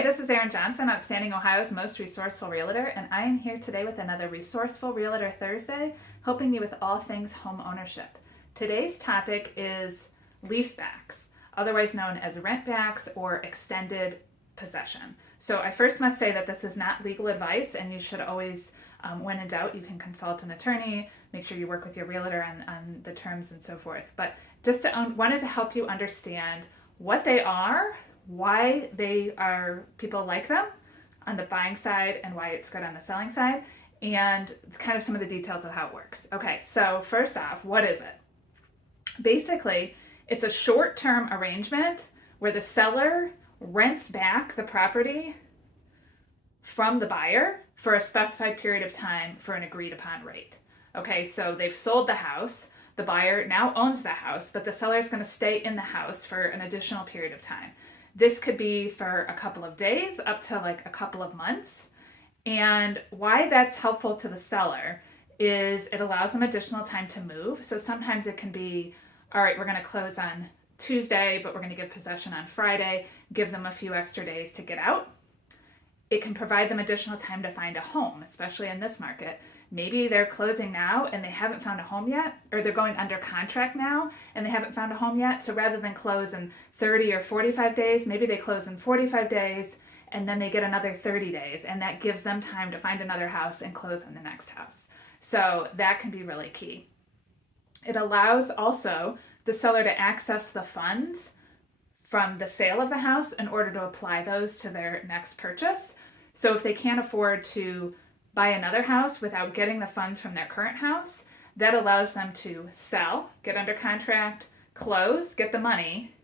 Hi, this is Erin Johnson, Outstanding Ohio's most resourceful realtor, and I am here today with another Resourceful Realtor Thursday, helping you with all things home ownership. Today's topic is leasebacks, otherwise known as rentbacks or extended possession. So I first must say that this is not legal advice, and you should always, when in doubt, you can consult an attorney, make sure you work with your realtor on the terms and so forth. But just wanted to help you understand what they are, why they are, people like them on the buying side and why it's good on the selling side, and kind of some of the details of how it works. Okay, so first off, what is it? Basically, it's a short-term arrangement where the seller rents back the property from the buyer for a specified period of time for an agreed upon rate. Okay, so they've sold the house. The buyer now owns the house, but the seller is going to stay in the house for an additional period of time. This could be for a couple of days up to like a couple of months. And why that's helpful to the seller is it allows them additional time to move. So sometimes it can be, all right, we're going to close on Tuesday, but we're going to give possession on Friday, gives them a few extra days to get out. It can provide them additional time to find a home, especially in this market. Maybe they're closing now and they haven't found a home yet, or they're going under contract now and they haven't found a home yet. So rather than close in 30 or 45 days, maybe they close in 45 days and then they get another 30 days, and that gives them time to find another house and close on the next house. So that can be really key. It allows also the seller to access the funds from the sale of the house in order to apply those to their next purchase. So if they can't afford to buy another house without getting the funds from their current house, that allows them to sell, get under contract, close, get the money,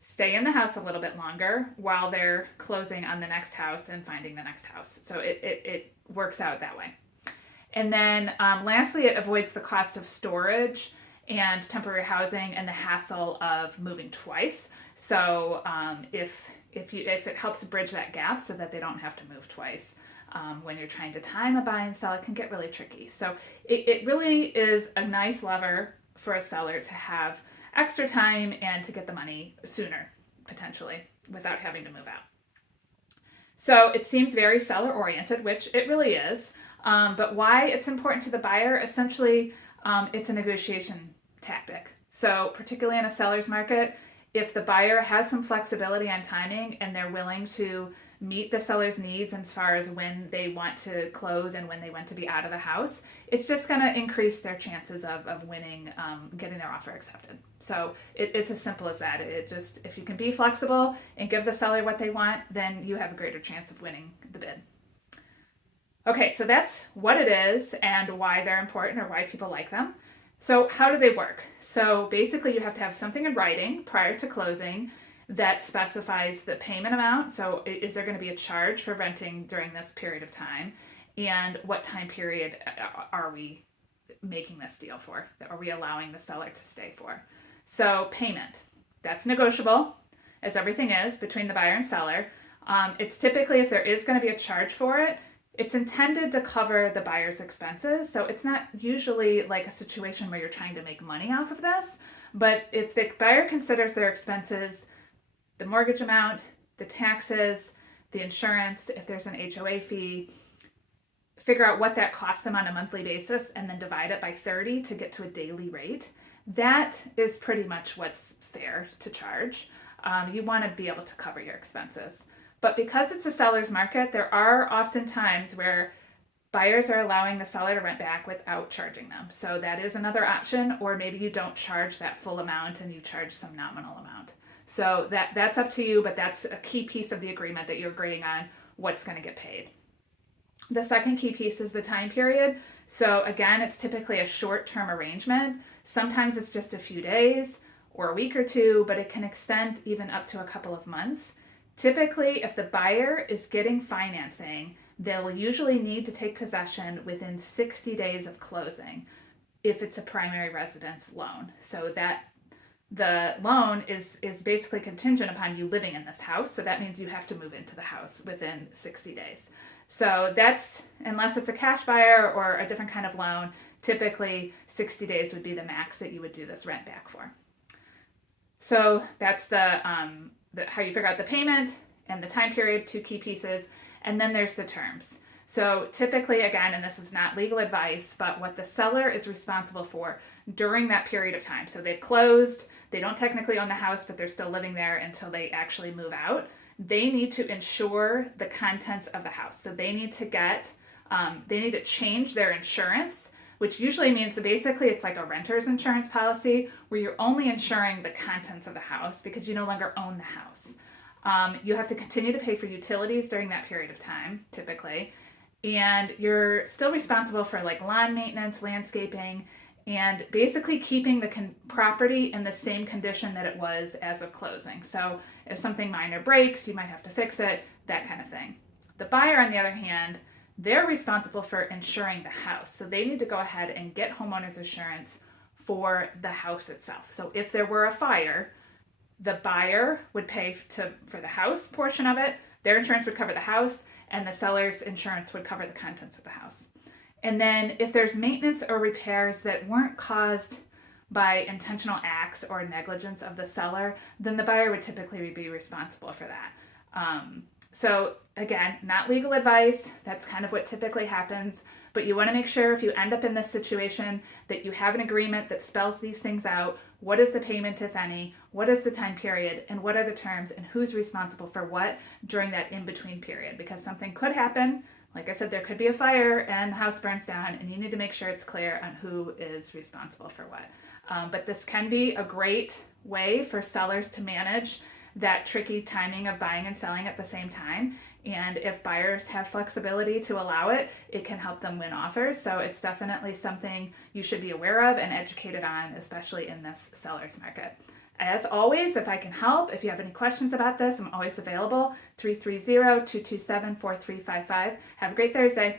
stay in the house a little bit longer while they're closing on the next house and finding the next house. So it works out that way. And then lastly, it avoids the cost of storage and temporary housing and the hassle of moving twice. So if it helps bridge that gap so that they don't have to move twice. When you're trying to time a buy and sell, it can get really tricky. So it really is a nice lever for a seller to have extra time and to get the money sooner, potentially, without having to move out. So it seems very seller oriented, which it really is. But why it's important to the buyer, essentially, it's a negotiation tactic. So particularly in a seller's market, if the buyer has some flexibility on timing and they're willing to meet the seller's needs as far as when they want to close and when they want to be out of the house, it's just going to increase their chances of winning, getting their offer accepted. So it's as simple as that. It just, if you can be flexible and give the seller what they want, then you have a greater chance of winning the bid. Okay, so that's what it is and why they're important or why people like them. So how do they work? So basically you have to have something in writing prior to closing that specifies the payment amount. So is there going to be a charge for renting during this period of time? And what time period are we making this deal for? Are we allowing the seller to stay for? So payment, that's negotiable, as everything is between the buyer and seller. It's typically, if there is going to be a charge for it, it's intended to cover the buyer's expenses. So it's not usually like a situation where you're trying to make money off of this. But if the buyer considers their expenses, the mortgage amount, the taxes, the insurance, if there's an HOA fee, figure out what that costs them on a monthly basis and then divide it by 30 to get to a daily rate. That is pretty much what's fair to charge. You want to be able to cover your expenses. But because it's a seller's market, there are often times where buyers are allowing the seller to rent back without charging them. So that is another option, or maybe you don't charge that full amount and you charge some nominal amount. So that's up to you, but that's a key piece of the agreement that you're agreeing on what's going to get paid. The second key piece is the time period. So again, it's typically a short-term arrangement. Sometimes it's just a few days or a week or two, but it can extend even up to a couple of months. Typically, if the buyer is getting financing, they'll usually need to take possession within 60 days of closing if it's a primary residence loan. So that the loan is basically contingent upon you living in this house. So that means you have to move into the house within 60 days. So that's, unless it's a cash buyer or a different kind of loan, typically 60 days would be the max that you would do this rent back for. So that's how you figure out the payment. and the time period, two key pieces, and then there's the terms. So typically, again, and this is not legal advice, but what the seller is responsible for during that period of time. So they've closed, they don't technically own the house, but they're still living there until they actually move out. They need to insure the contents of the house. So they need to change their insurance, which usually means that basically it's like a renter's insurance policy where you're only insuring the contents of the house because you no longer own the house. You have to continue to pay for utilities during that period of time, typically. And you're still responsible for like lawn maintenance, landscaping, and basically keeping the property in the same condition that it was as of closing. So if something minor breaks, you might have to fix it, that kind of thing. The buyer, on the other hand, they're responsible for insuring the house. So they need to go ahead and get homeowners insurance for the house itself. So if there were a fire, the buyer would pay for the house portion of it, their insurance would cover the house, and the seller's insurance would cover the contents of the house. And then if there's maintenance or repairs that weren't caused by intentional acts or negligence of the seller, then the buyer would typically be responsible for that. So again, not legal advice. That's kind of what typically happens. But you want to make sure if you end up in this situation that you have an agreement that spells these things out. What is the payment, if any? What is the time period? And what are the terms? And who's responsible for what during that in-between period? Because something could happen. Like I said, there could be a fire and the house burns down, and you need to make sure it's clear on who is responsible for what. But this can be a great way for sellers to manage that tricky timing of buying and selling at the same time. And if buyers have flexibility to allow it, it can help them win offers. So it's definitely something you should be aware of and educated on, especially in this seller's market. As always, if I can help, if you have any questions about this, I'm always available. 330-227-4355. Have a great Thursday.